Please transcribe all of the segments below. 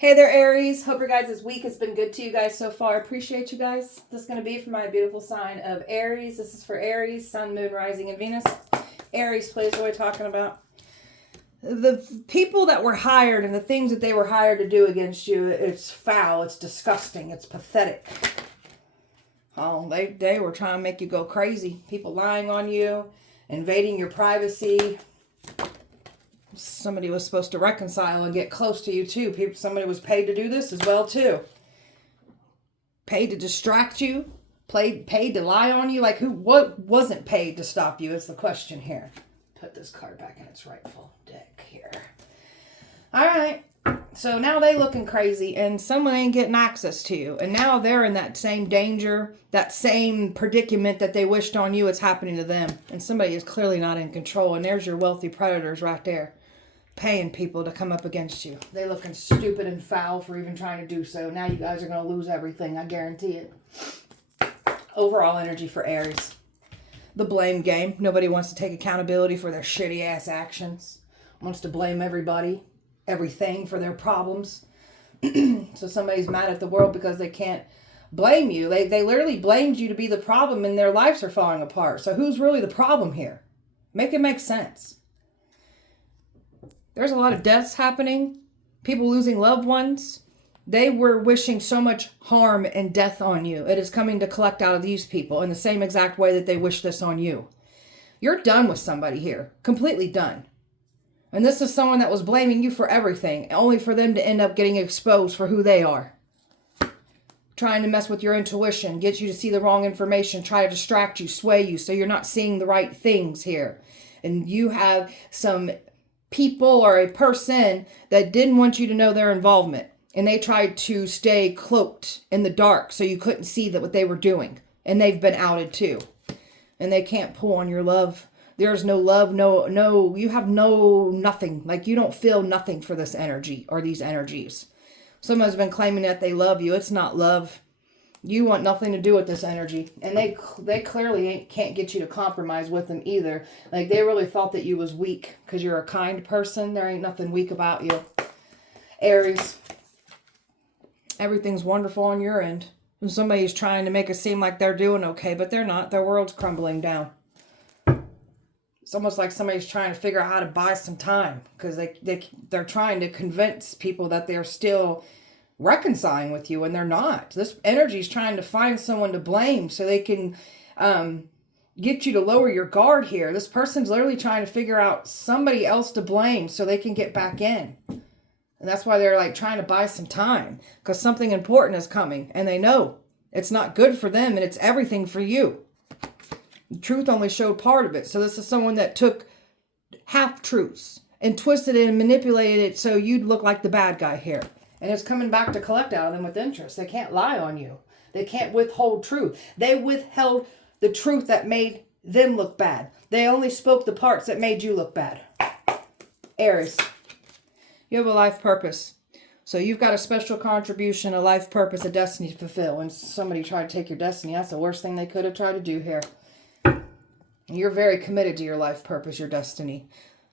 Hey there, Aries. Hope your guys' week has been good to you guys so far. Appreciate you guys. This is going to be for my beautiful sign of Aries. This is for Aries, Sun, Moon, Rising, and Venus. Aries, please, what are we talking about? The people that were hired and the things that they were hired to do against you, it's foul, it's disgusting, it's pathetic. Oh, they were trying to make you go crazy. People lying on you, invading your privacy. Somebody was supposed to reconcile and get close to you too. Somebody was paid to do this as well too. Paid to distract you, paid to lie on you. Like what wasn't paid to stop you is the question here. Put this card back in its rightful deck here. All right. So now they looking crazy and someone ain't getting access to you. And now they're in that same danger, that same predicament that they wished on you. It's happening to them. And somebody is clearly not in control. And there's your wealthy predators right there. Paying people to come up against you. They looking stupid and foul for even trying to do so. Now you guys are going to lose everything. I guarantee it. Overall energy for Aries. The blame game. Nobody wants to take accountability for their shitty ass actions. Wants to blame everybody, everything for their problems. So somebody's mad at the world because they can't blame you. They literally blamed you to be the problem and their lives are falling apart. So who's really the problem here? Make it make sense. There's a lot of deaths happening. People losing loved ones. They were wishing so much harm and death on you. It is coming to collect out of these people in the same exact way that they wish this on you. You're done with somebody here. Completely done. And this is someone that was blaming you for everything, only for them to end up getting exposed for who they are. Trying to mess with your intuition, get you to see the wrong information, try to distract you, sway you, so you're not seeing the right things here. And you have some people or a person that didn't want you to know their involvement. And they tried to stay cloaked in the dark so you couldn't see that what they were doing. And they've been outed too. And they can't pull on your love. There's no love, no, you have nothing. Like you don't feel nothing for this energy or these energies. Someone's been claiming that they love you. It's not love. You want nothing to do with this energy. And they clearly can't get you to compromise with them either. Like they really thought that you was weak because you're a kind person. There ain't nothing weak about you. Aries. Everything's wonderful on your end. And somebody's trying to make it seem like they're doing okay, but they're not. Their world's crumbling down. It's almost like somebody's trying to figure out how to buy some time because they're trying to convince people that they're still reconciling with you, and they're not. This energy is trying to find someone to blame so they can get you to lower your guard here. This person's literally trying to figure out somebody else to blame so they can get back in. And that's why they're like trying to buy some time because something important is coming and they know it's not good for them and it's everything for you. The truth only showed part of it. So this is someone that took half truths and twisted it and manipulated it so you'd look like the bad guy here. And it's coming back to collect out of them with interest. They can't lie on you. They can't withhold truth. They withheld the truth that made them look bad. They only spoke the parts that made you look bad. Aries, you have a life purpose. So you've got a special contribution, a life purpose, a destiny to fulfill. And somebody tried to take your destiny. That's the worst thing they could have tried to do here. You're very committed to your life purpose, your destiny.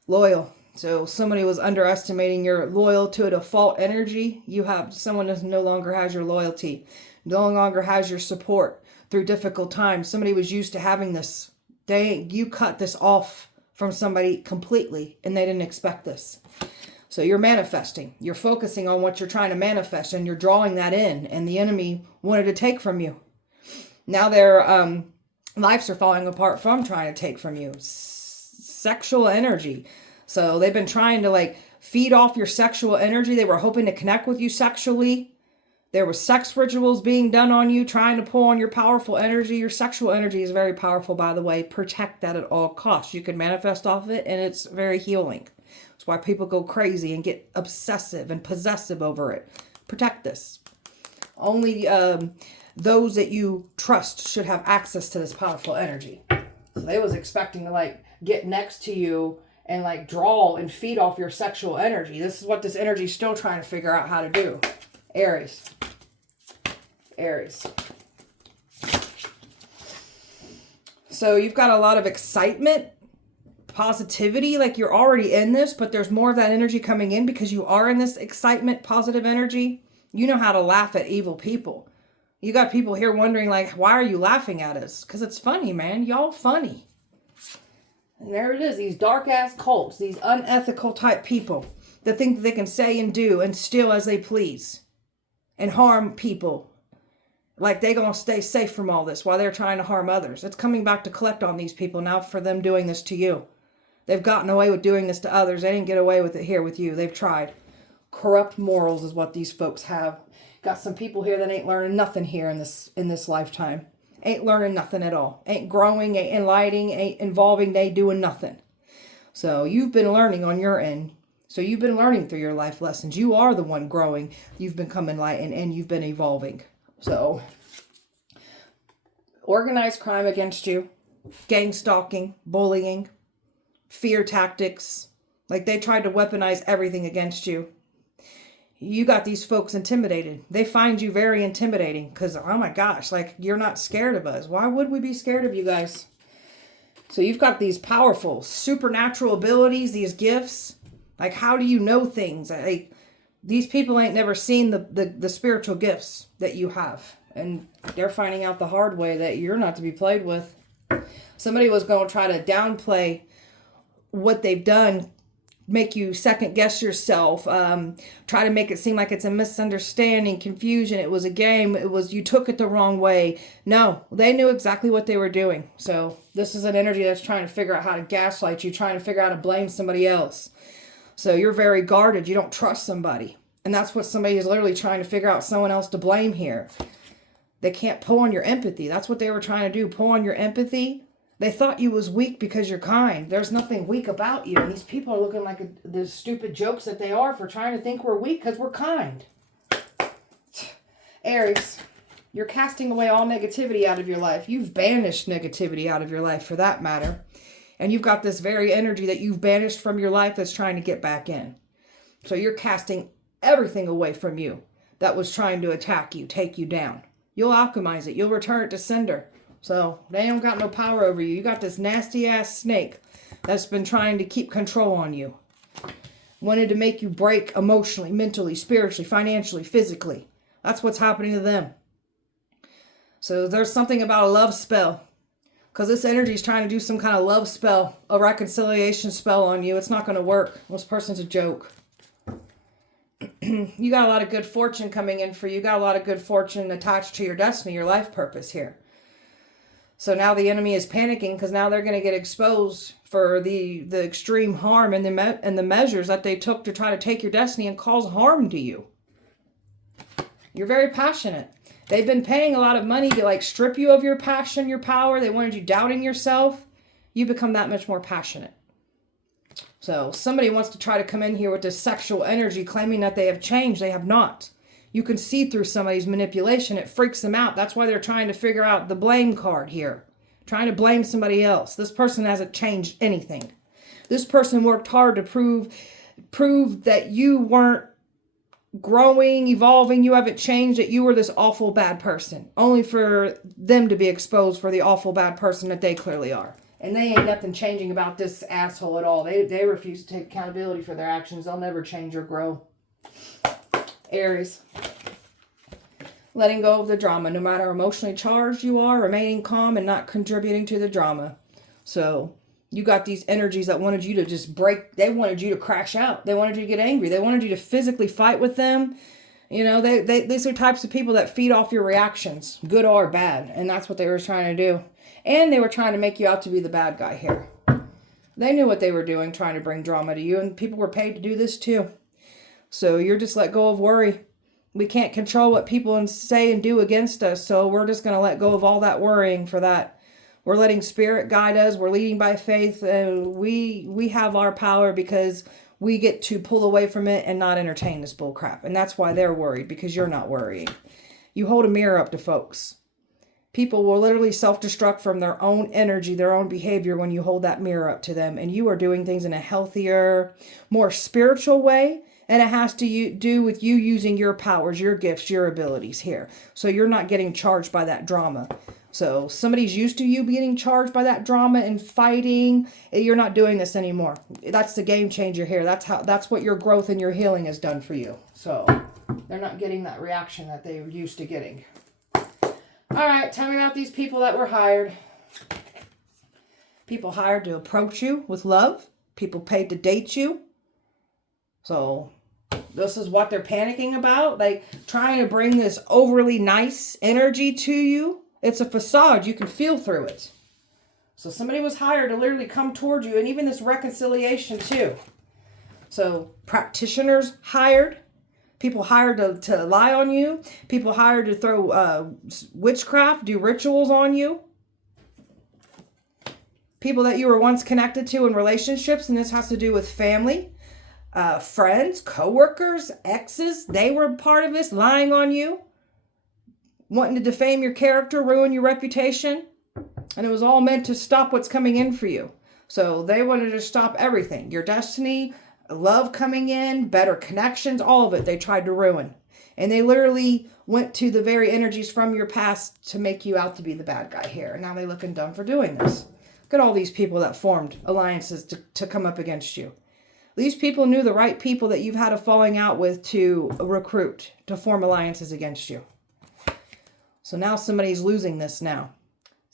Loyal. So somebody was underestimating your loyal to a default energy. You have someone that no longer has your loyalty, no longer has your support through difficult times. Somebody was used to having this. You cut this off from somebody completely and they didn't expect this. So you're manifesting. You're focusing on what you're trying to manifest and you're drawing that in and the enemy wanted to take from you. Now their lives are falling apart from trying to take from you. Sexual energy. So they've been trying to like feed off your sexual energy. They were hoping to connect with you sexually. There was sex rituals being done on you, trying to pull on your powerful energy. Your sexual energy is very powerful, by the way. Protect that at all costs. You can manifest off of it and it's very healing. That's why people go crazy and get obsessive and possessive over it. Protect this. Only those that you trust should have access to this powerful energy. So they was expecting to like get next to you and like draw and feed off your sexual energy. This is what this energy is still trying to figure out how to do. Aries. Aries. So you've got a lot of excitement positivity, like you're already in this, but there's more of that energy coming in because you are in this excitement, positive energy. You know how to laugh at evil people. You got people here wondering, like, why are you laughing at us? Because it's funny, man. Y'all funny. And there it is, these dark-ass cults, these unethical type people that think that they can say and do and steal as they please and harm people. Like they gonna stay safe from all this while they're trying to harm others. It's coming back to collect on these people now for them doing this to you. They've gotten away with doing this to others. They didn't get away with it here with you. They've tried. Corrupt morals is what these folks have. Got some people here that ain't learning nothing here in this lifetime. Ain't learning nothing at all. Ain't growing, ain't enlightening, ain't involving, they doing nothing. So you've been learning on your end. So you've been learning through your life lessons. You are the one growing. You've become enlightened and you've been evolving. So organized crime against you, gang stalking, bullying, fear tactics. Like they tried to weaponize everything against you. You got these folks intimidated. They find you very intimidating because, oh my gosh, like you're not scared of us. Why would we be scared of you guys? So you've got these powerful supernatural abilities, these gifts. Like how do you know things? Like these people ain't never seen the spiritual gifts that you have. And they're finding out the hard way that you're not to be played with. Somebody was going to try to downplay what they've done, make you second guess yourself, try to make it seem like it's a misunderstanding, confusion, it was a game, it was you took it the wrong way. No, they knew exactly what they were doing. So this is an energy that's trying to figure out how to gaslight you, trying to figure out how to blame somebody else. So you're very guarded. You don't trust somebody. And that's what somebody is literally trying to figure out someone else to blame here. They can't pull on your empathy. That's what they were trying to do, pull on your empathy. They thought you was weak because you're kind. There's nothing weak about you. And these people are looking like the stupid jokes that they are for trying to think we're weak because we're kind. Aries, you're casting away all negativity out of your life. You've banished negativity out of your life for that matter. And you've got this very energy that you've banished from your life that's trying to get back in. So you're casting everything away from you that was trying to attack you, take you down. You'll alchemize it. You'll return it to sender. So they don't got no power over you. You got this nasty ass snake that's been trying to keep control on you. Wanted to make you break emotionally, mentally, spiritually, financially, physically. That's what's happening to them. So there's something about a love spell. Because this energy is trying to do some kind of love spell, a reconciliation spell on you. It's not going to work. This person's a joke. You got a lot of good fortune coming in for you. You got a lot of good fortune attached to your destiny, your life purpose here. So now the enemy is panicking because now they're going to get exposed for the extreme harm and the measures that they took to try to take your destiny and cause harm to you. You're very passionate. They've been paying a lot of money to like strip you of your passion, your power. They wanted you doubting yourself. You become that much more passionate. So somebody wants to try to come in here with this sexual energy claiming that they have changed. They have not. You can see through somebody's manipulation. It freaks them out. That's why they're trying to figure out the blame card here. Trying to blame somebody else. This person hasn't changed anything. This person worked hard to prove that you weren't growing, evolving, you haven't changed, that you were this awful bad person. Only for them to be exposed for the awful bad person that they clearly are. And they ain't nothing changing about this asshole at all. They refuse to take accountability for their actions. They'll never change or grow. Aries. Letting go of the drama. No matter how emotionally charged you are, remaining calm and not contributing to the drama. So you got these energies that wanted you to just break. They wanted you to crash out. They wanted you to get angry. They wanted you to physically fight with them. You know, these are types of people that feed off your reactions, good or bad. And that's what they were trying to do. And they were trying to make you out to be the bad guy here. They knew what they were doing, trying to bring drama to you. And people were paid to do this too. So you're just let go of worry. We can't control what people say and do against us. So we're just going to let go of all that worrying for that. We're letting spirit guide us. We're leading by faith. And we have our power because we get to pull away from it and not entertain this bull crap. And that's why they're worried, because you're not worrying. You hold a mirror up to folks. People will literally self-destruct from their own energy, their own behavior when you hold that mirror up to them. And you are doing things in a healthier, more spiritual way. And it has to do with you using your powers, your gifts, your abilities here. So you're not getting charged by that drama. So somebody's used to you getting charged by that drama and fighting. You're not doing this anymore. That's the game changer here. That's what your growth and your healing has done for you. So they're not getting that reaction that they were used to getting. All right, tell me about these people that were hired. People hired to approach you with love. People paid to date you. So this is what they're panicking about. Like trying to bring this overly nice energy to you. It's a facade. You can feel through it. So somebody was hired to literally come toward you, and even this reconciliation too. So practitioners hired. People hired to lie on you. People hired to throw witchcraft, do rituals on you. People that you were once connected to in relationships, and this has to do with family, friends, co-workers, exes. They were part of this, lying on you. Wanting to defame your character, ruin your reputation. And it was all meant to stop what's coming in for you. So they wanted to stop everything. Your destiny, love coming in, better connections, all of it they tried to ruin. And they literally went to the very energies from your past to make you out to be the bad guy here. And now they're looking dumb for doing this. Look at all these people that formed alliances to come up against you. These people knew the right people that you've had a falling out with to recruit, to form alliances against you. So now somebody's losing this now.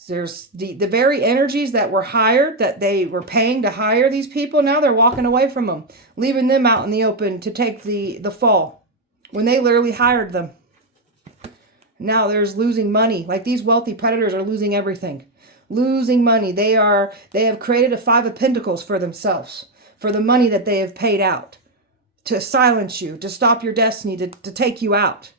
There's the very energies that were hired, that they were paying to hire these people. Now they're walking away from them, leaving them out in the open to take the fall when they literally hired them. Now there's losing money. Like these wealthy predators are losing everything, losing money. They have created a 5 of Pentacles for themselves, for the money that they have paid out to silence you, to stop your destiny, to take you out.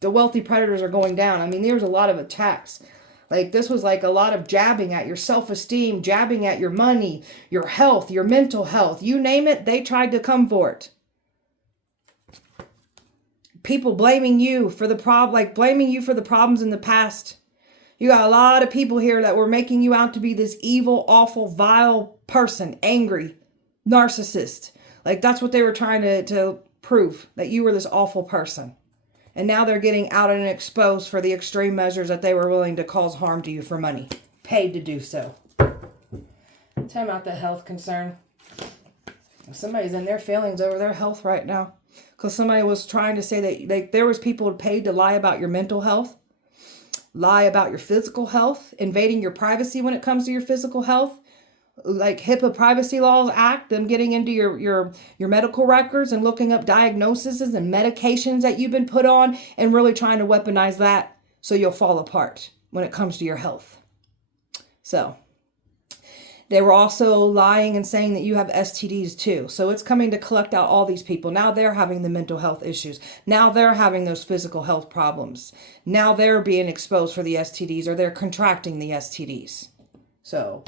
The wealthy predators are going down. I mean, there's a lot of attacks. Like this was like a lot of jabbing at your self-esteem, jabbing at your money, your health, your mental health. You name it, they tried to come for it. People blaming you for blaming you for the problems in the past. You got a lot of people here that were making you out to be this evil, awful, vile person, angry, narcissist. Like that's what they were trying to prove, that you were this awful person. And now they're getting out and exposed for the extreme measures that they were willing to cause harm to you for money. Paid to do so. Tell me about the health concern. Somebody's in their feelings over their health right now. Because somebody was trying to say that there was people paid to lie about your mental health. Lie about your physical health. Invading your privacy when it comes to your physical health. Like HIPAA Privacy Laws Act, them getting into your medical records and looking up diagnoses and medications that you've been put on and really trying to weaponize that so you'll fall apart when it comes to your health. So they were also lying and saying that you have STDs too. So it's coming to collect out all these people. Now they're having the mental health issues. Now they're having those physical health problems. Now they're being exposed for the STDs, or they're contracting the STDs. So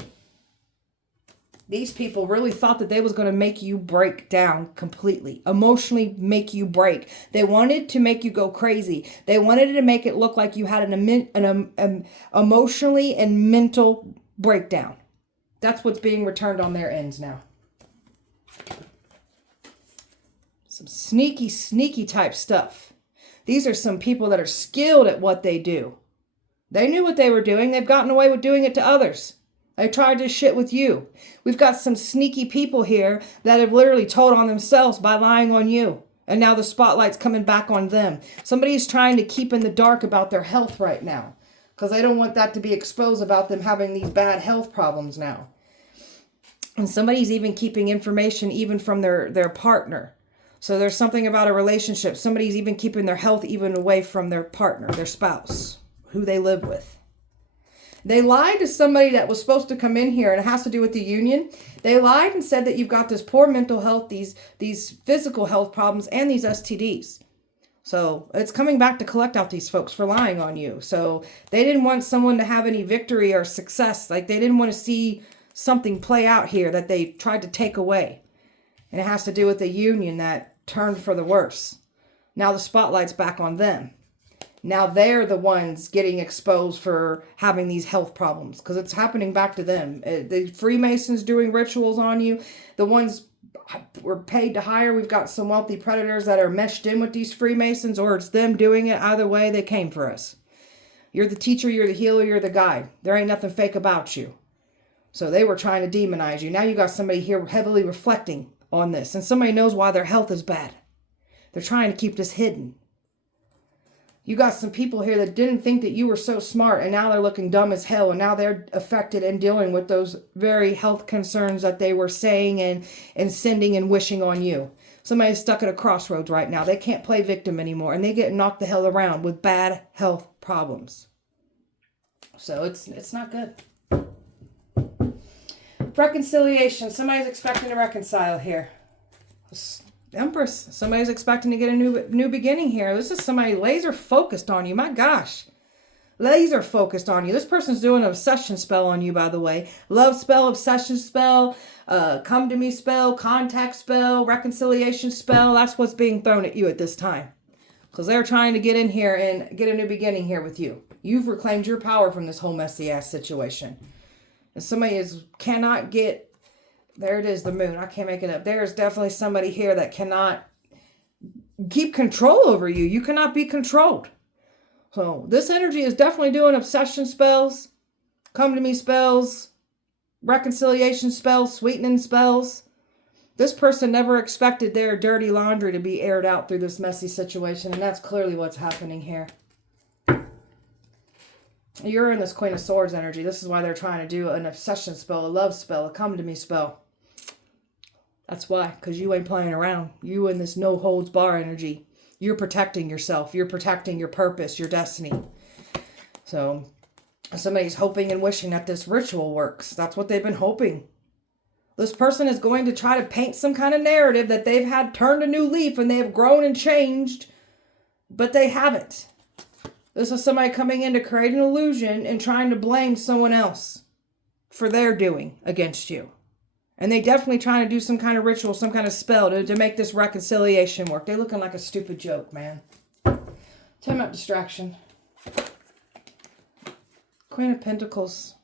these people really thought that they was going to make you break down completely, emotionally make you break. They wanted to make you go crazy. They wanted to make it look like you had an emotionally and mental breakdown. That's what's being returned on their ends now. Some sneaky, sneaky type stuff. These are some people that are skilled at what they do. They knew what they were doing. They've gotten away with doing it to others. They tried this shit with you. We've got some sneaky people here that have literally told on themselves by lying on you. And now the spotlight's coming back on them. Somebody's trying to keep in the dark about their health right now, because they don't want that to be exposed about them having these bad health problems now. And somebody's even keeping information even from their partner. So there's something about a relationship. Somebody's even keeping their health even away from their partner, their spouse, who they live with. They lied to somebody that was supposed to come in here, and it has to do with the union. They lied and said that you've got this poor mental health, these physical health problems, and these STDs. So it's coming back to collect out these folks for lying on you. So they didn't want someone to have any victory or success. Like they didn't want to see something play out here that they tried to take away. And it has to do with the union that turned for the worse. Now the spotlight's back on them. Now they're the ones getting exposed for having these health problems, because it's happening back to them. The Freemasons doing rituals on you, the ones we're paid to hire. We've got some wealthy predators that are meshed in with these Freemasons, or it's them doing it. Either way, they came for us. You're the teacher, you're the healer, you're the guide. There ain't nothing fake about you. So they were trying to demonize you. Now you got somebody here heavily reflecting on this. And somebody knows why their health is bad. They're trying to keep this hidden. You got some people here that didn't think that you were so smart, and now they're looking dumb as hell, and now they're affected and dealing with those very health concerns that they were saying and sending and wishing on you. Somebody's stuck at a crossroads right now. They can't play victim anymore, and they get knocked the hell around with bad health problems. So it's not good. Reconciliation. Somebody's expecting to reconcile here. Empress. Somebody's expecting to get a new beginning here. This is somebody laser focused on you. My gosh. Laser focused on you. This person's doing an obsession spell on you, by the way. Love spell, obsession spell, come to me spell, contact spell, reconciliation spell. That's what's being thrown at you at this time. Because they're trying to get in here and get a new beginning here with you. You've reclaimed your power from this whole messy ass situation. And somebody cannot get... There it is, the moon. I can't make it up. There's definitely somebody here that cannot keep control over you. You cannot be controlled. So this energy is definitely doing obsession spells, come to me spells, reconciliation spells, sweetening spells. This person never expected their dirty laundry to be aired out through this messy situation. And that's clearly what's happening here. You're in this Queen of Swords energy. This is why they're trying to do an obsession spell, a love spell, a come to me spell. That's why, because you ain't playing around. You in this no holds bar energy. You're protecting yourself. You're protecting your purpose, your destiny. So somebody's hoping and wishing that this ritual works. That's what they've been hoping. This person is going to try to paint some kind of narrative that they've had turned a new leaf and they have grown and changed, but they haven't. This is somebody coming in to create an illusion and trying to blame someone else for their doing against you. And they definitely trying to do some kind of ritual, some kind of spell to make this reconciliation work. They're looking like a stupid joke, man. Time out distraction. Queen of Pentacles.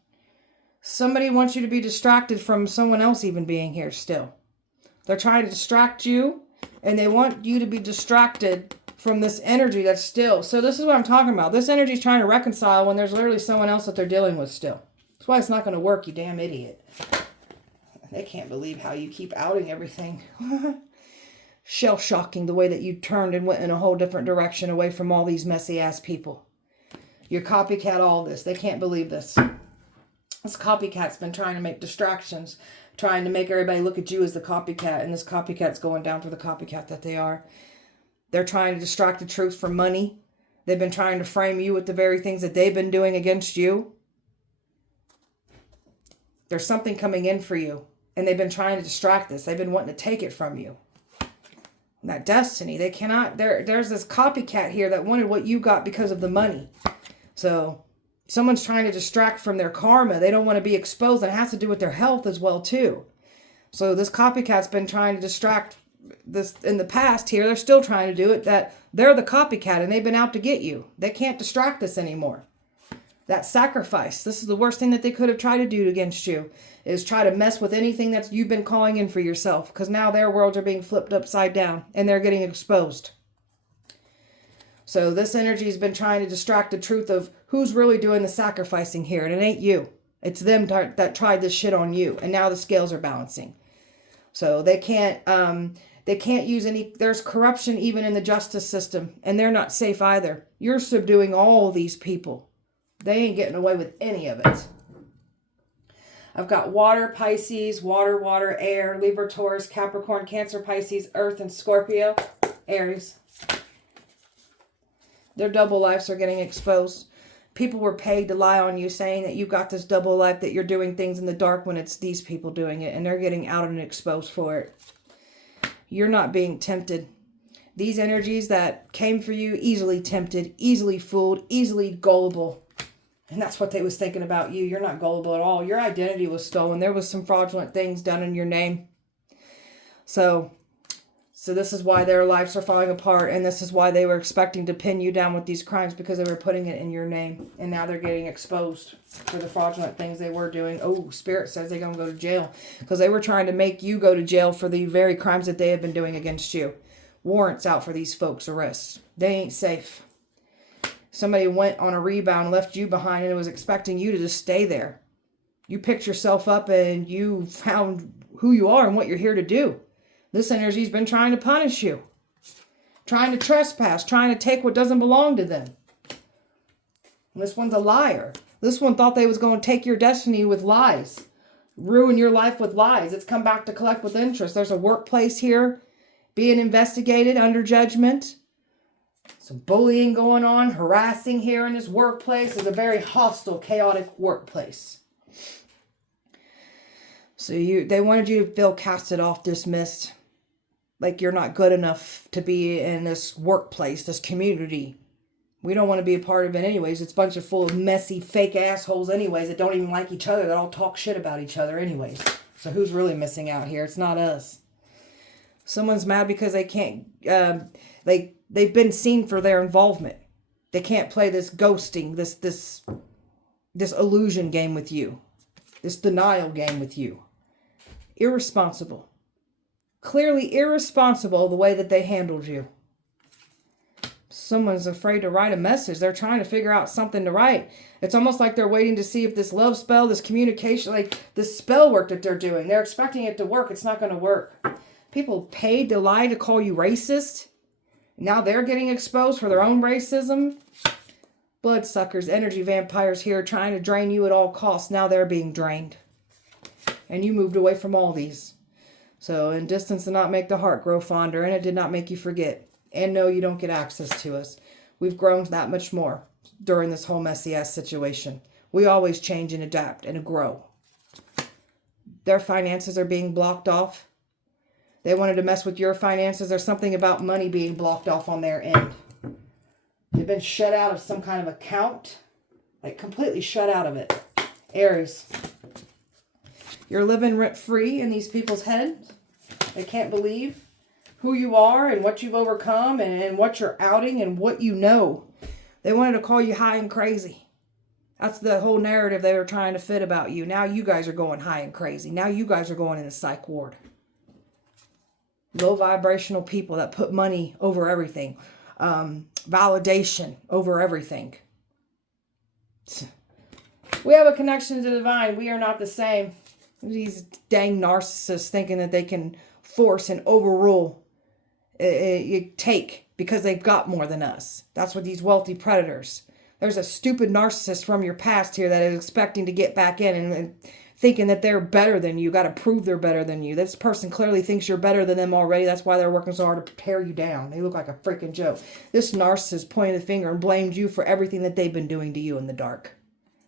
Somebody wants you to be distracted from someone else even being here still. They're trying to distract you, and they want you to be distracted from this energy that's still. So this is what I'm talking about. This energy is trying to reconcile when there's literally someone else that they're dealing with still. That's why it's not going to work, you damn idiot. They can't believe how you keep outing everything. Shell-shocking the way that you turned and went in a whole different direction away from all these messy-ass people. You're copycat all this. They can't believe this. This copycat's been trying to make distractions, trying to make everybody look at you as the copycat, and this copycat's going down for the copycat that they are. They're trying to distract the truth for money. They've been trying to frame you with the very things that they've been doing against you. There's something coming in for you. And they've been trying to distract this. They've been wanting to take it from you. And that destiny, they cannot... There's this copycat here that wanted what you got because of the money. So someone's trying to distract from their karma. They don't want to be exposed. And it has to do with their health as well, too. So this copycat's been trying to distract this in the past here. They're still trying to do it. That they're the copycat and they've been out to get you. They can't distract this anymore. That sacrifice. This is the worst thing that they could have tried to do against you. Is try to mess with anything that you've been calling in for yourself. Because now their worlds are being flipped upside down. And they're getting exposed. So this energy has been trying to distract the truth of who's really doing the sacrificing here. And it ain't you. It's them that tried this shit on you. And now the scales are balancing. So they can't use any... There's corruption even in the justice system. And they're not safe either. You're subduing all these people. They ain't getting away with any of it. I've got water, Pisces, water, air, Libra, Taurus, Capricorn, Cancer, Pisces, Earth, and Scorpio, Aries. Their double lives are getting exposed. People were paid to lie on you saying that you got this double life, that you're doing things in the dark when it's these people doing it, and they're getting out and exposed for it. You're not being tempted. These energies that came for you, easily tempted, easily fooled, easily gullible. And that's what they was thinking about you. You're not gullible at all. Your identity was stolen. There was some fraudulent things done in your name. So this is why their lives are falling apart. And this is why they were expecting to pin you down with these crimes, because they were putting it in your name. And now they're getting exposed for the fraudulent things they were doing. Oh, Spirit says they're going to go to jail. Because they were trying to make you go to jail for the very crimes that they have been doing against you. Warrants out for these folks' arrests. They ain't safe. Somebody went on a rebound, left you behind, and was expecting you to just stay there. You picked yourself up and you found who you are and what you're here to do. This energy's been trying to punish you. Trying to trespass, trying to take what doesn't belong to them. And this one's a liar. This one thought they was going to take your destiny with lies. Ruin your life with lies. It's come back to collect with interest. There's a workplace here being investigated under judgment. Some bullying going on, harassing here in this workplace. Is a very hostile, chaotic workplace. So they wanted you to feel casted off, dismissed. Like you're not good enough to be in this workplace, this community. We don't want to be a part of it anyways. It's a bunch of full of messy, fake assholes anyways that don't even like each other. That all talk shit about each other anyways. So who's really missing out here? It's not us. Someone's mad because they can't, they've been seen for their involvement. They can't play this ghosting, this illusion game with you. This denial game with you. Irresponsible. Clearly irresponsible the way that they handled you. Someone's afraid to write a message. They're trying to figure out something to write. It's almost like they're waiting to see if this love spell, this communication, like this spell work that they're doing. They're expecting it to work. It's not going to work. People paid to lie to call you racist. Now they're getting exposed for their own racism. Bloodsuckers, energy vampires here trying to drain you at all costs. Now they're being drained. And you moved away from all these. So, and distance did not make the heart grow fonder, and it did not make you forget. And no, you don't get access to us. We've grown that much more during this whole messy-ass situation. We always change and adapt and grow. Their finances are being blocked off. They wanted to mess with your finances. There's something about money being blocked off on their end. They've been shut out of some kind of account. Like completely shut out of it. Aries. You're living rent-free in these people's heads. They can't believe who you are and what you've overcome and what you're outing and what you know. They wanted to call you high and crazy. That's the whole narrative they were trying to fit about you. Now you guys are going high and crazy. Now you guys are going in a psych ward. Low vibrational people that put money over everything. Validation over everything. We have a connection to the divine. We are not the same. These dang narcissists thinking that they can force and overrule take because they've got more than us. That's what these wealthy predators. There's a stupid narcissist from your past here that is expecting to get back in and thinking that they're better than you. Got to prove they're better than you. This person clearly thinks you're better than them already. That's why they're working so hard to tear you down. They look like a freaking joke. This narcissist pointed the finger and blamed you for everything that they've been doing to you in the dark.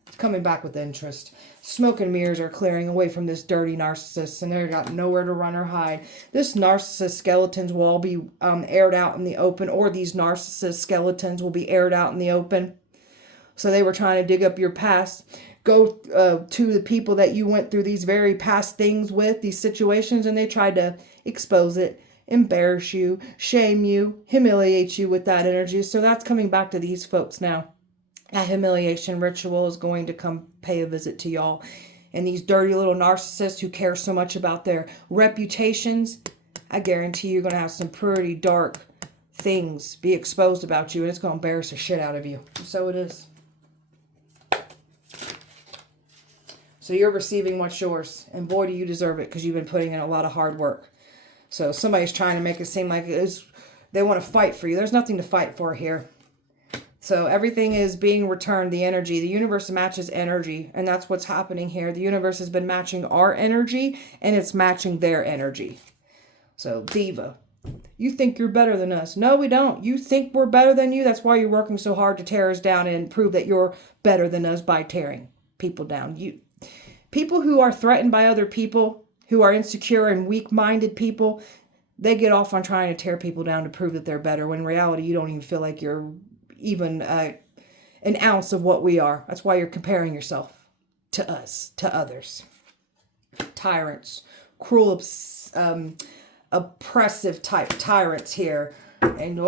It's coming back with interest. Smoke and mirrors are clearing away from this dirty narcissist, and they've got nowhere to run or hide. This narcissist skeletons will all be aired out in the open, or these narcissist skeletons will be aired out in the open. So they were trying to dig up your past. Go to the people that you went through these very past things with, these situations, and they tried to expose it, embarrass you, shame you, humiliate you with that energy. So that's coming back to these folks now. That humiliation ritual is going to come pay a visit to y'all. And these dirty little narcissists who care so much about their reputations, I guarantee you're going to have some pretty dark things be exposed about you, and it's going to embarrass the shit out of you. So it is. So you're receiving what's yours, and boy, do you deserve it because you've been putting in a lot of hard work. So somebody's trying to make it seem like they want to fight for you. There's nothing to fight for here. So everything is being returned, the energy. The universe matches energy, and that's what's happening here. The universe has been matching our energy, and it's matching their energy. So, Diva, you think you're better than us. No, we don't. You think we're better than you. That's why you're working so hard to tear us down and prove that you're better than us by tearing people down. People who are threatened by other people, who are insecure and weak-minded people, they get off on trying to tear people down to prove that they're better, when in reality you don't even feel like you're even an ounce of what we are. That's why you're comparing yourself to us, to others. Tyrants, cruel, oppressive type tyrants here. And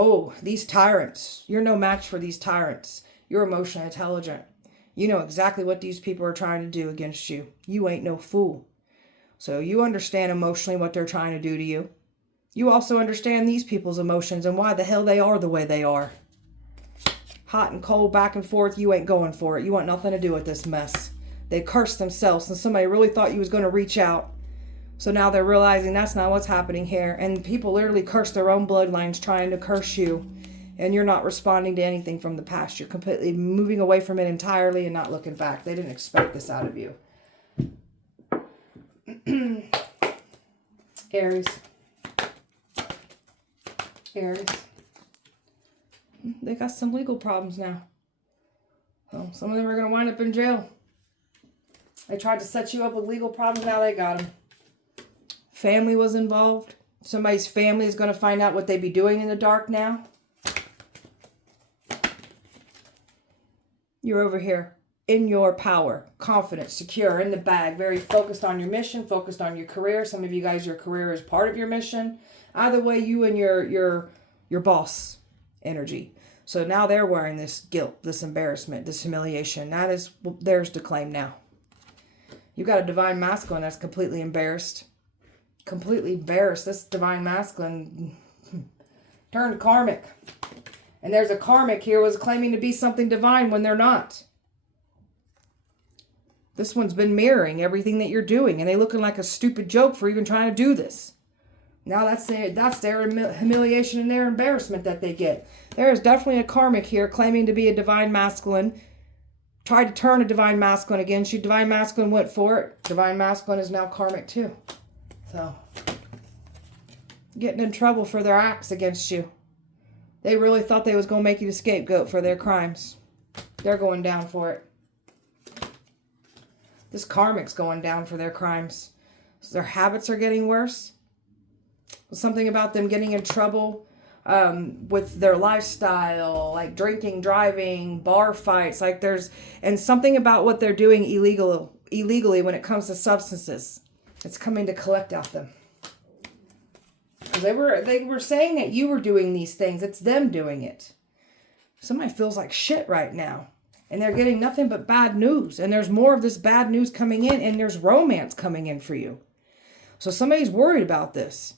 these tyrants, you're no match for these tyrants. You're emotionally intelligent. You know exactly what these people are trying to do against you. You ain't no fool. So you understand emotionally what they're trying to do to you. You also understand these people's emotions and why the hell they are the way they are. hot and cold, back and forth. You ain't going for it. You want nothing to do with this mess. They cursed themselves, and somebody really thought you was going to reach out. So now they're realizing that's not what's happening here. And people literally curse their own bloodlines trying to curse you. And you're not responding to anything from the past. You're completely moving away from it entirely and not looking back. They didn't expect this out of you. Aries. Aries. They got some legal problems now. So some of them are going to wind up in jail. They tried to set you up with legal problems. Now they got them. Family was involved. Somebody's family is going to find out what they be doing in the dark now. You're over here in your power, confident, secure, in the bag, very focused on your mission, focused on your career. Some of you guys, your career is part of your mission. Either way, you and your boss energy. So now they're wearing this guilt, this embarrassment, this humiliation. That is theirs to claim now. You got a divine masculine that's completely embarrassed. Completely embarrassed. This divine masculine turned karmic. And there's a karmic here was claiming to be something divine when they're not. This one's been mirroring everything that you're doing. And they looking like a stupid joke for even trying to do this. Now that's their humiliation and their embarrassment that they get. There is definitely a karmic here claiming to be a divine masculine. Tried to turn a divine masculine against you. Divine masculine went for it. Divine masculine is now karmic too. So, getting in trouble for their acts against you. They really thought they was going to make you the scapegoat for their crimes. They're going down for it. This karmic's going down for their crimes. So their habits are getting worse. Something about them getting in trouble with their lifestyle, like drinking, driving, bar fights. Like and something about what they're doing illegally when it comes to substances. It's coming to collect out them. They were saying that you were doing these things. It's them doing it. Somebody feels like shit right now. And they're getting nothing but bad news. And there's more of this bad news coming in. And there's romance coming in for you. So somebody's worried about this.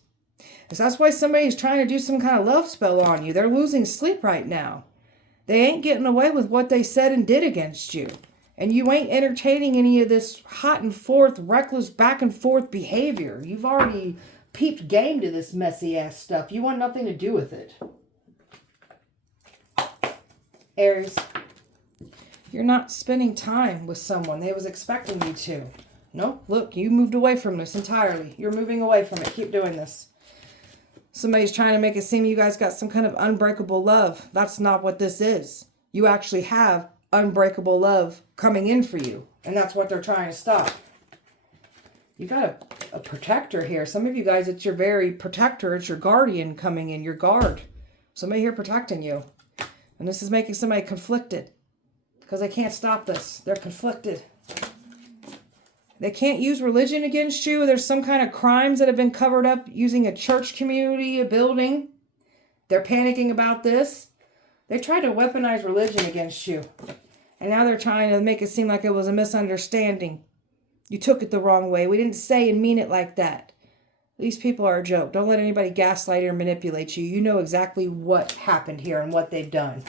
So that's why somebody's trying to do some kind of love spell on you. They're losing sleep right now. They ain't getting away with what they said and did against you. And you ain't entertaining any of this hot and forth, reckless back and forth behavior. You've already peeped game to this messy ass stuff. You want nothing to do with it. Aries, you're not spending time with someone they was expecting you to. Nope, look, you moved away from this entirely. You're moving away from it. Keep doing this. Somebody's trying to make it seem you guys got some kind of unbreakable love. That's not what this is. You actually have unbreakable love coming in for you. And that's what they're trying to stop. You got a protector here. Some of you guys, it's your very protector. It's your guardian coming in, your guard. Somebody here protecting you. And this is making somebody conflicted. Because they can't stop this. They're conflicted. They can't use religion against you. There's some kind of crimes that have been covered up using a church community, a building. They're panicking about this. They tried to weaponize religion against you. And now they're trying to make it seem like it was a misunderstanding. You took it the wrong way. We didn't say and mean it like that. These people are a joke. Don't let anybody gaslight or manipulate you. You know exactly what happened here and what they've done.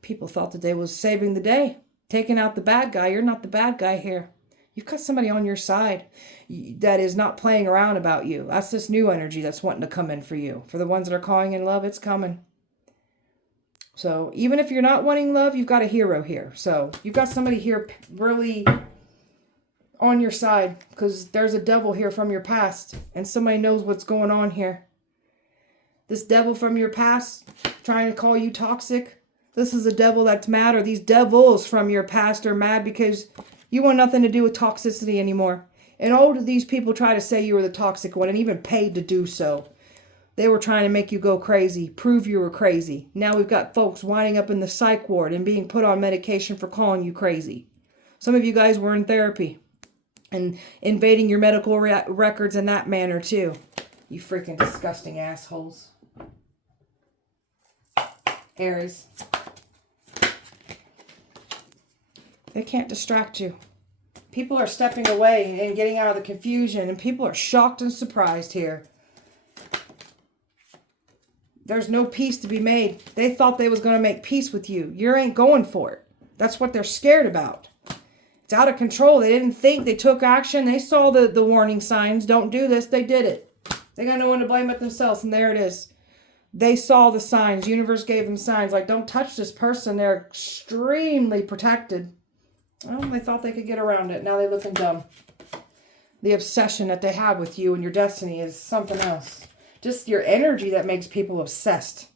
People thought that they was saving the day. Taking out the bad guy. You're not the bad guy here. You've got somebody on your side that is not playing around about you. That's this new energy that's wanting to come in for you. For the ones that are calling in love, it's coming. So even if you're not wanting love, you've got a hero here. So you've got somebody here really on your side because there's a devil here from your past and somebody knows what's going on here. This devil from your past trying to call you toxic. This is a devil that's mad, or these devils from your past are mad because you want nothing to do with toxicity anymore. And all of these people try to say you were the toxic one and even paid to do so. They were trying to make you go crazy, prove you were crazy. Now we've got folks winding up in the psych ward and being put on medication for calling you crazy. Some of you guys were in therapy and invading your medical records in that manner too. You freaking disgusting assholes. Aries. They can't distract you. People are stepping away and getting out of the confusion, and people are shocked and surprised here. There's no peace to be made. They thought they was going to make peace with you. You ain't going for it. That's what they're scared about. It's out of control. They didn't think. They took action. They saw the warning signs. Don't do this. They did it. They got no one to blame but themselves. And there it is. They saw the signs. Universe gave them signs. Like, don't touch this person. They're extremely protected. Well, they thought they could get around it. Now they're looking dumb. The obsession that they have with you and your destiny is something else. Just your energy that makes people obsessed.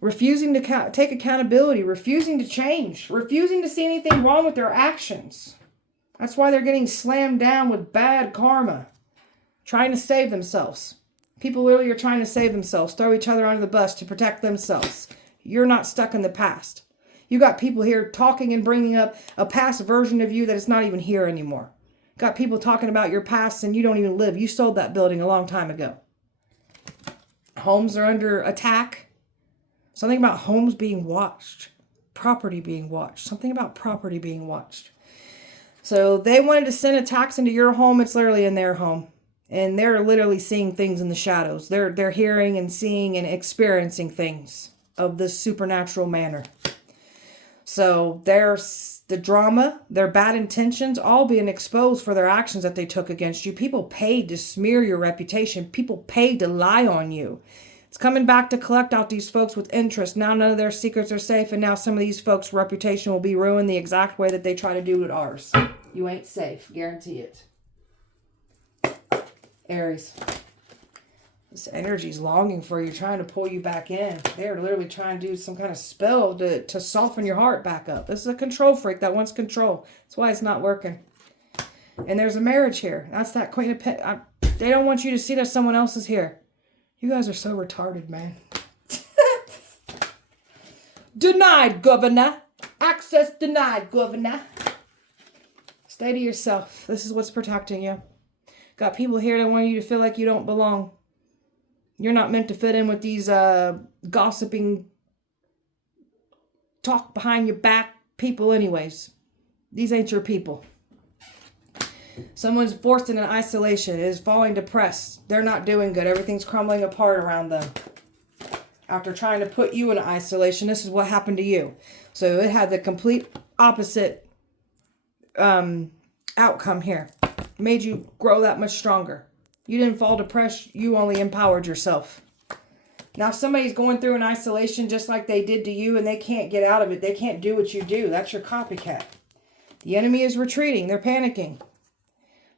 Refusing to take accountability. Refusing to change. Refusing to see anything wrong with their actions. That's why they're getting slammed down with bad karma. Trying to save themselves. People literally are trying to save themselves. Throw each other under the bus to protect themselves. You're not stuck in the past. You got people here talking and bringing up a past version of you that is not even here anymore. Got people talking about your past and you don't even live. You sold that building a long time ago. Homes are under attack. Something about homes being watched. Property being watched. Something about property being watched. So they wanted to send attacks into your home. It's literally in their home. And they're literally seeing things in the shadows. They're hearing and seeing and experiencing things of this supernatural manner. So there's the drama, their bad intentions, all being exposed for their actions that they took against you. People paid to smear your reputation. People paid to lie on you. It's coming back to collect out these folks with interest. Now none of their secrets are safe. And now some of these folks' reputation will be ruined the exact way that they try to do with ours. You ain't safe. Guarantee it. Aries. This energy's longing for you, trying to pull you back in. They're literally trying to do some kind of spell to soften your heart back up. This is a control freak that wants control. That's why it's not working. And there's a marriage here. That's that Queen of Pentacles. They don't want you to see that someone else is here. You guys are so retarded, man. Denied, governor. Access denied, governor. Stay to yourself. This is what's protecting you. Got people here that want you to feel like you don't belong. You're not meant to fit in with these gossiping, talk behind your back people anyways. These ain't your people. Someone's forced in an isolation, is falling depressed. They're not doing good. Everything's crumbling apart around them. After trying to put you in isolation, this is what happened to you. So it had the complete opposite outcome here. Made you grow that much stronger. You didn't fall depressed. You only empowered yourself. Now somebody's going through an isolation just like they did to you and they can't get out of it. They can't do what you do. That's your copycat. The enemy is retreating. They're panicking.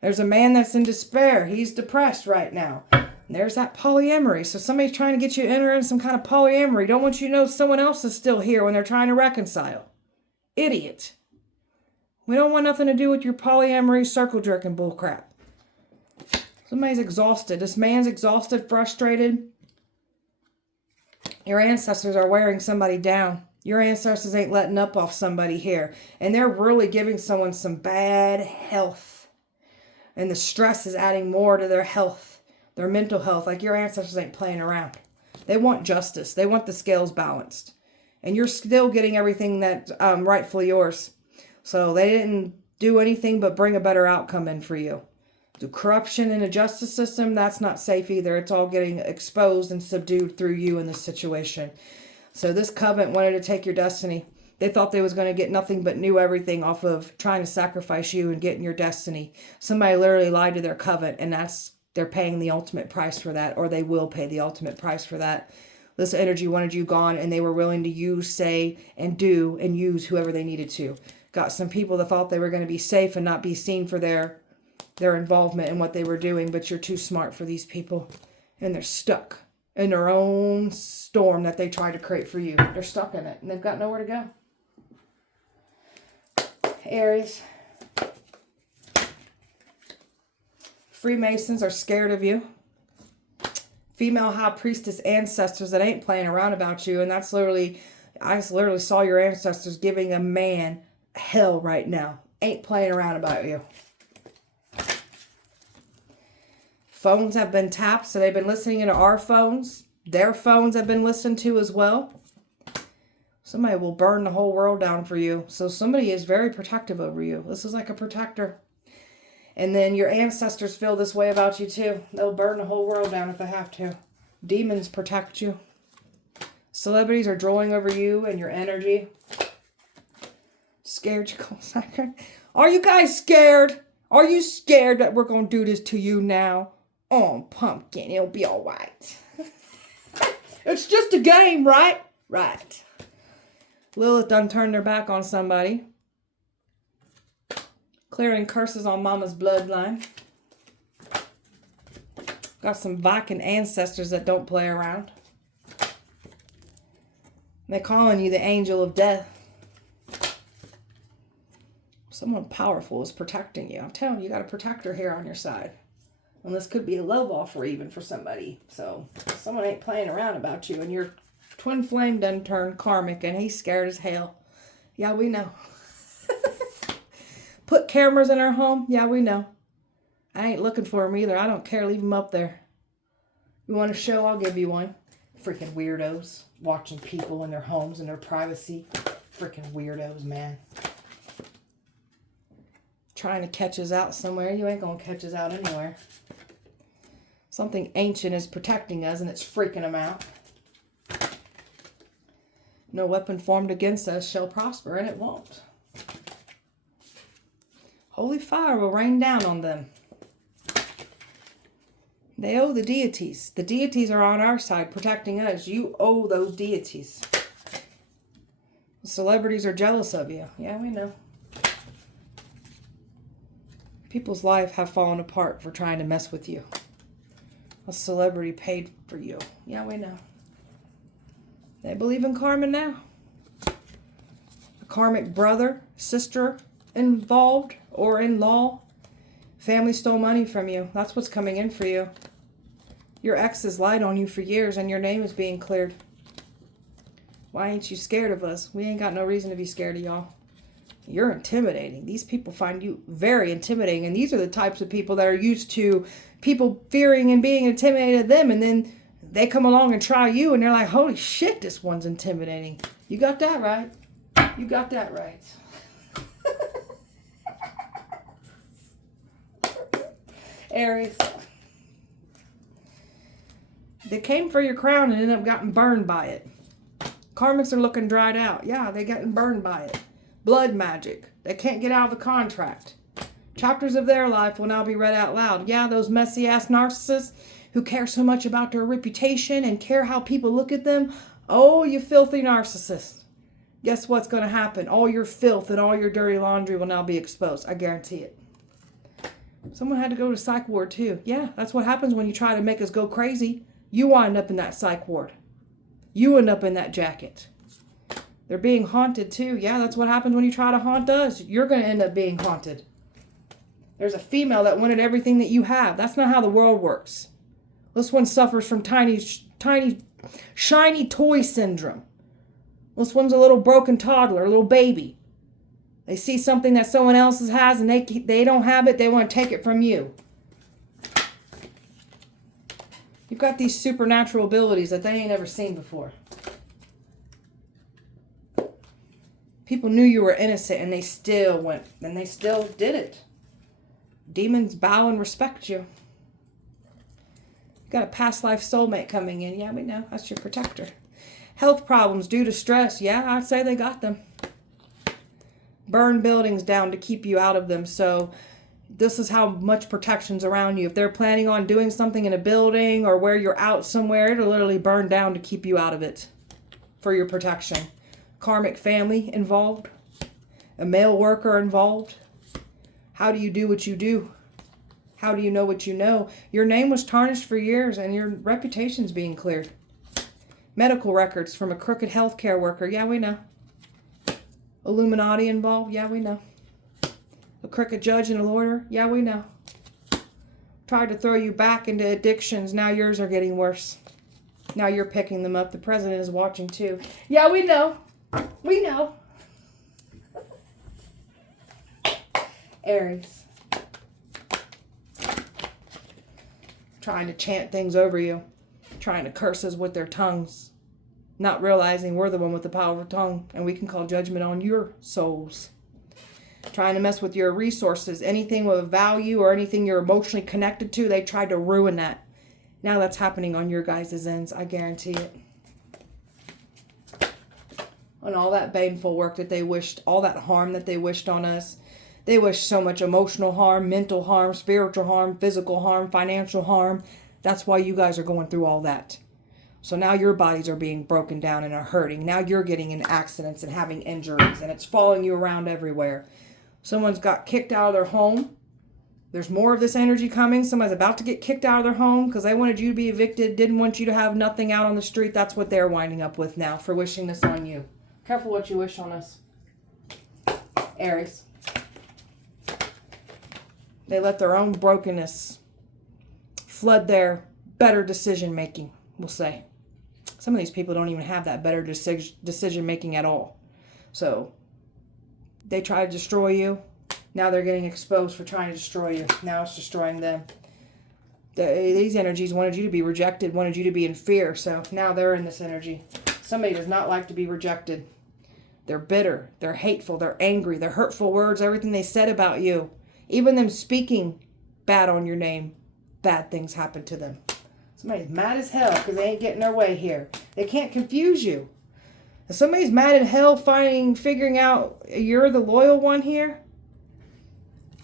There's a man that's in despair. He's depressed right now. And there's that polyamory. So somebody's trying to get you to enter in some kind of polyamory. Don't want you to know someone else is still here when they're trying to reconcile. Idiot. We don't want nothing to do with your polyamory circle jerking bullcrap. Somebody's exhausted. This man's exhausted, frustrated. Your ancestors are wearing somebody down. Your ancestors ain't letting up off somebody here. And they're really giving someone some bad health. And the stress is adding more to their health, their mental health. Like your ancestors ain't playing around. They want justice. They want the scales balanced. And you're still getting everything that's rightfully yours. So they didn't do anything but bring a better outcome in for you. The corruption in the justice system, that's not safe either. It's all getting exposed and subdued through you in this situation. So this covenant wanted to take your destiny. They thought they was going to get nothing but new everything off of trying to sacrifice you and getting your destiny. Somebody literally lied to their covenant, and they're paying the ultimate price for that, or they will pay the ultimate price for that. This energy wanted you gone, and they were willing to use, say, and do, and use whoever they needed to. Got some people that thought they were going to be safe and not be seen for their involvement in what they were doing, but you're too smart for these people, and they're stuck in their own storm that they tried to create for you. They're stuck in it, and they've got nowhere to go. Aries. Freemasons are scared of you. Female high priestess ancestors that ain't playing around about you, and that's literally, I literally saw your ancestors giving a man hell right now. Ain't playing around about you. Phones have been tapped, so they've been listening into our phones. Their phones have been listened to as well. Somebody will burn the whole world down for you. So somebody is very protective over you. This is like a protector. And then your ancestors feel this way about you too. They'll burn the whole world down if they have to. Demons protect you. Celebrities are drooling over you and your energy. Scared you call sign. Are you guys scared? Are you scared that we're going to do this to you now? Oh, pumpkin, it'll be all right. It's just a game, right? Right. Lilith done turned their back on somebody. Clearing curses on mama's bloodline. Got some Viking ancestors that don't play around. They're calling you the angel of death. Someone powerful is protecting you. I'm telling you, you got a protector here on your side. And this could be a love offer even for somebody. So someone ain't playing around about you. And your twin flame done turned karmic and he's scared as hell. Yeah, we know. Put cameras in our home? Yeah, we know. I ain't looking for them either. I don't care. Leave them up there. You want a show? I'll give you one. Freaking weirdos. Watching people in their homes and their privacy. Freaking weirdos, man. Trying to catch us out somewhere. You ain't going to catch us out anywhere. Something ancient is protecting us and it's freaking them out. No weapon formed against us shall prosper, and it won't. Holy fire will rain down on them. They owe the deities. The deities are on our side protecting us. You owe those deities. The celebrities are jealous of you. Yeah, we know. People's life have fallen apart for trying to mess with you. A celebrity paid for you. Yeah, we know. They believe in karma now. A karmic brother, sister involved or in law. Family stole money from you. That's what's coming in for you. Your ex has lied on you for years and your name is being cleared. Why ain't you scared of us? We ain't got no reason to be scared of y'all. You're intimidating. These people find you very intimidating. And these are the types of people that are used to people fearing and being intimidated of them. And then they come along and try you and they're like, holy shit, this one's intimidating. You got that right. You got that right. Aries. They came for your crown and ended up getting burned by it. Karmics are looking dried out. Yeah, they getting burned by it. Blood magic. They can't get out of the contract. Chapters of their life will now be read out loud. Yeah, those messy ass narcissists who care so much about their reputation and care how people look at them. Oh, you filthy narcissist. Guess what's going to happen? All your filth and all your dirty laundry will now be exposed. I guarantee it. Someone had to go to psych ward too. Yeah, that's what happens when you try to make us go crazy. You wind up in that psych ward. You end up in that jacket. They're being haunted too. Yeah, that's what happens when you try to haunt us. You're going to end up being haunted. There's a female that wanted everything that you have. That's not how the world works. This one suffers from tiny, shiny toy syndrome. This one's a little broken toddler, a little baby. They see something that someone else has and they don't have it. They want to take it from you. You've got these supernatural abilities that they ain't ever seen before. People knew you were innocent and they still went and they still did it. Demons bow and respect you. You got a past life soulmate coming in. Yeah, we know. That's your protector. Health problems due to stress. Yeah, I'd say they got them. Burn buildings down to keep you out of them. So this is how much protection's around you. If they're planning on doing something in a building or where you're out somewhere, it'll literally burn down to keep you out of it for your protection. Karmic family involved. A male worker involved. How do you do what you do? How do you know what you know? Your name was tarnished for years and your reputation's being cleared. Medical records from a crooked healthcare worker. Yeah, we know. Illuminati involved. Yeah, we know. A crooked judge and a lawyer. Yeah, we know. Tried to throw you back into addictions. Now yours are getting worse. Now you're picking them up. The president is watching too. Yeah, we know. We know. Aries. Trying to chant things over you. Trying to curse us with their tongues. Not realizing we're the one with the power of tongue. And we can call judgment on your souls. Trying to mess with your resources. Anything with value or anything you're emotionally connected to. They tried to ruin that. Now that's happening on your guys' ends. I guarantee it. And all that baneful work that they wished, all that harm that they wished on us. They wished so much emotional harm, mental harm, spiritual harm, physical harm, financial harm. That's why you guys are going through all that. So now your bodies are being broken down and are hurting. Now you're getting in accidents and having injuries, and it's following you around everywhere. Someone's got kicked out of their home. There's more of this energy coming. Someone's about to get kicked out of their home because they wanted you to be evicted, didn't want you to have nothing out on the street. That's what they're winding up with now for wishing this on you. Careful what you wish on us, Aries. They let their own brokenness flood their better decision making, we'll say. Some of these people don't even have that better decision making at all. So they try to destroy you. Now they're getting exposed for trying to destroy you. Now it's destroying them. These energies wanted you to be rejected, wanted you to be in fear. So now they're in this energy. Somebody does not like to be rejected. They're bitter. They're hateful. They're angry. They're hurtful words. Everything they said about you. Even them speaking bad on your name. Bad things happen to them. Somebody's mad as hell because they ain't getting their way here. They can't confuse you. If somebody's mad in hell figuring out you're the loyal one here.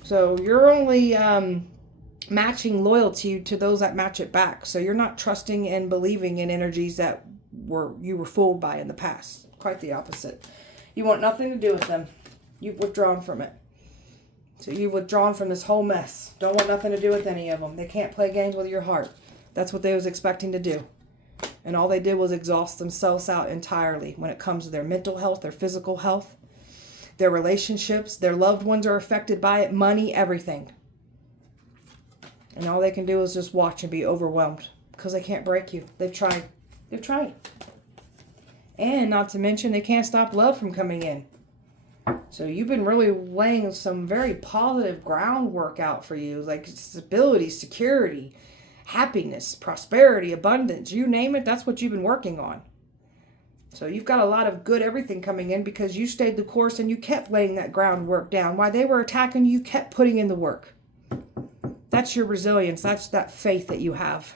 So you're only matching loyalty to those that match it back. So you're not trusting and believing in energies that you were fooled by in the past. Quite the opposite. You want nothing to do with them. You've withdrawn from it. So you've withdrawn from this whole mess. Don't want nothing to do with any of them. They can't play games with your heart. That's what they was expecting to do. And all they did was exhaust themselves out entirely when it comes to their mental health, their physical health, their relationships. Their loved ones are affected by it, money, everything. And all they can do is just watch and be overwhelmed because they can't break you. They've tried. They've tried. And not to mention, they can't stop love from coming in. So you've been really laying some very positive groundwork out for you, like stability, security, happiness, prosperity, abundance, you name it, that's what you've been working on. So you've got a lot of good everything coming in because you stayed the course and you kept laying that groundwork down. While they were attacking you, kept putting in the work. That's your resilience. That's that faith that you have.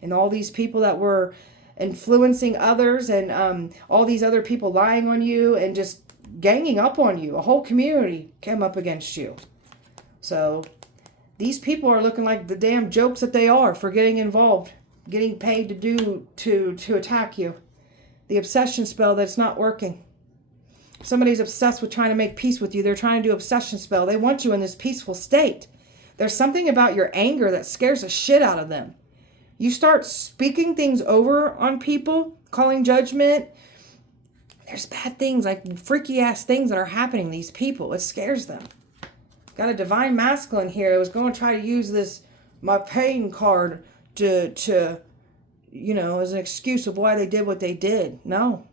And all these people that were influencing others and all these other people lying on you and just ganging up on you. A whole community came up against you. So these people are looking like the damn jokes that they are for getting involved, getting paid to attack you. The obsession spell that's not working. Somebody's obsessed with trying to make peace with you. They're trying to do obsession spell. They want you in this peaceful state. There's something about your anger that scares the shit out of them. You start speaking things over on people, calling judgment. There's bad things, like freaky ass things that are happening to these people. It scares them. Got a divine masculine here. I was going to try to use this, my pain card to as an excuse of why they did what they did. No.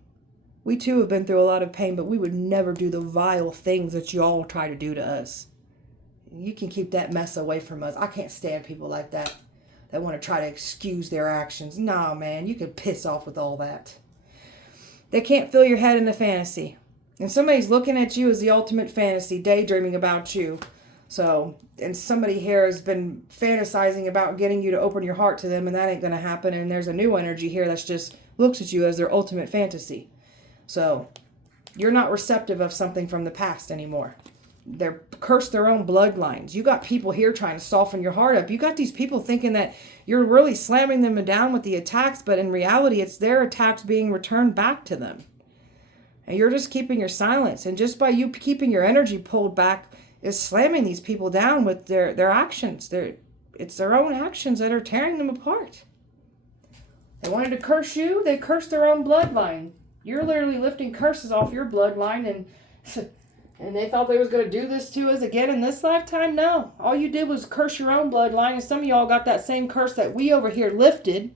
We too have been through a lot of pain, but we would never do the vile things that you all try to do to us. You can keep that mess away from us. I can't stand people like that want to try to excuse their actions. No, man, you can piss off with all that. They can't fill your head in a fantasy. And somebody's looking at you as the ultimate fantasy, daydreaming about you. So, and somebody here has been fantasizing about getting you to open your heart to them, and that ain't going to happen. And there's a new energy here that's just looks at you as their ultimate fantasy. So, you're not receptive of something from the past anymore. They're cursed their own bloodlines. You got people here trying to soften your heart up. You got these people thinking that you're really slamming them down with the attacks, but in reality, it's their attacks being returned back to them. And you're just keeping your silence. And just by you keeping your energy pulled back is slamming these people down with their actions. It's their own actions that are tearing them apart. They wanted to curse you. They cursed their own bloodline. You're literally lifting curses off your bloodline, and they thought they was going to do this to us again in this lifetime? No. All you did was curse your own bloodline, and some of y'all got that same curse that we over here lifting.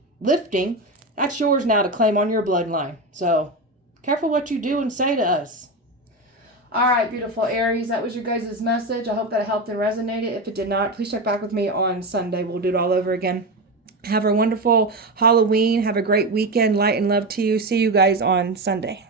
That's yours now to claim on your bloodline. So, careful what you do and say to us. All right, beautiful Aries, that was your guys' message. I hope that it helped and resonated. If it did not, please check back with me on Sunday. We'll do it all over again. Have a wonderful Halloween. Have a great weekend. Light and love to you. See you guys on Sunday.